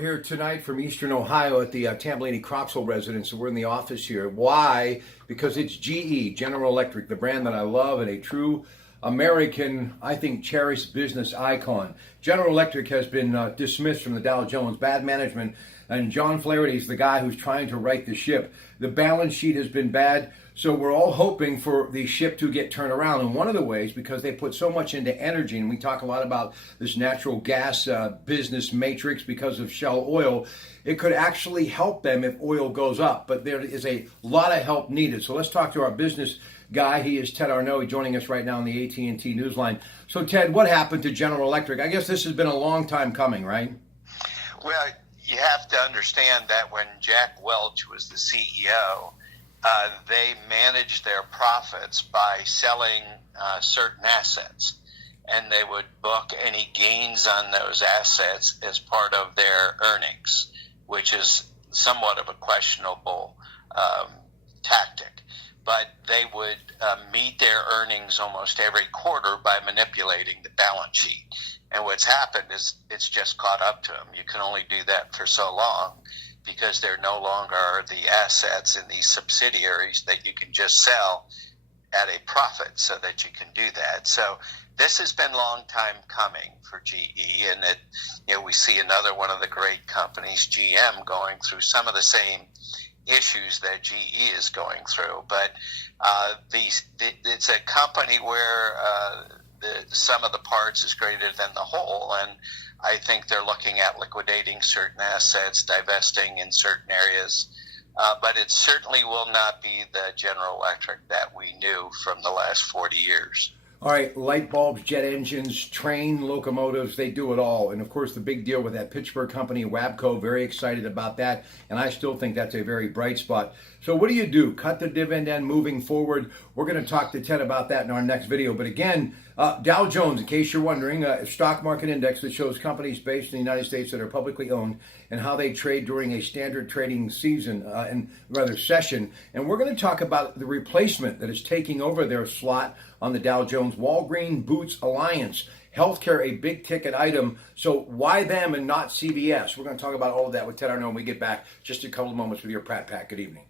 Here tonight from Eastern Ohio at the Tambellini Croxall residence. We're in the office here. Why? Because it's GE, General Electric, the brand that I love and a true American, I think, cherished business icon. General Electric has been dismissed from the Dow Jones. Bad management, and John Flaherty is the guy who's trying to right the ship. The balance sheet has been bad, so we're all hoping for the ship to get turned around. And one of the ways, because they put so much into energy, and we talk a lot about this natural gas business matrix because of Shell oil, it could actually help them if oil goes up. But there is a lot of help needed. So let's talk to our business guy. He is Ted Arneault, joining us right now on the AT&T Newsline. So Ted, what happened to General Electric? I guess this has been a long time coming, right? Well, you have to understand that when Jack Welch was the CEO, they managed their profits by selling certain assets, and they would book any gains on those assets as part of their earnings, which is somewhat of a questionable tactic. But they would meet their earnings almost every quarter by manipulating the balance sheet. And what's happened is it's just caught up to them. You can only do that for so long because there no longer are the assets in these subsidiaries that you can just sell at a profit so that you can do that. So this has been a long time coming for GE, and we see another one of the great companies, GM, going through some of the same issues that GE is going through. But it's a company where the sum of the parts is greater than the whole, and I think they're looking at liquidating certain assets, divesting in certain areas, but it certainly will not be the General Electric that we knew from the last 40 years. All right, light bulbs, jet engines, train locomotives, they do it all. And of course, the big deal with that Pittsburgh company, Wabco, very excited about that. And I still think that's a very bright spot. So what do? Cut the dividend moving forward. We're going to talk to Ted about that in our next video. But again, Dow Jones, in case you're wondering, a stock market index that shows companies based in the United States that are publicly owned and how they trade during a standard trading season, session. And we're going to talk about the replacement that is taking over their slot on the Dow Jones, Walgreens Boots Alliance. Healthcare, a big ticket item. So why them and not CVS? We're going to talk about all of that with Ted Arneault when we get back. Just a couple of moments with your Pratte Pack. Good evening.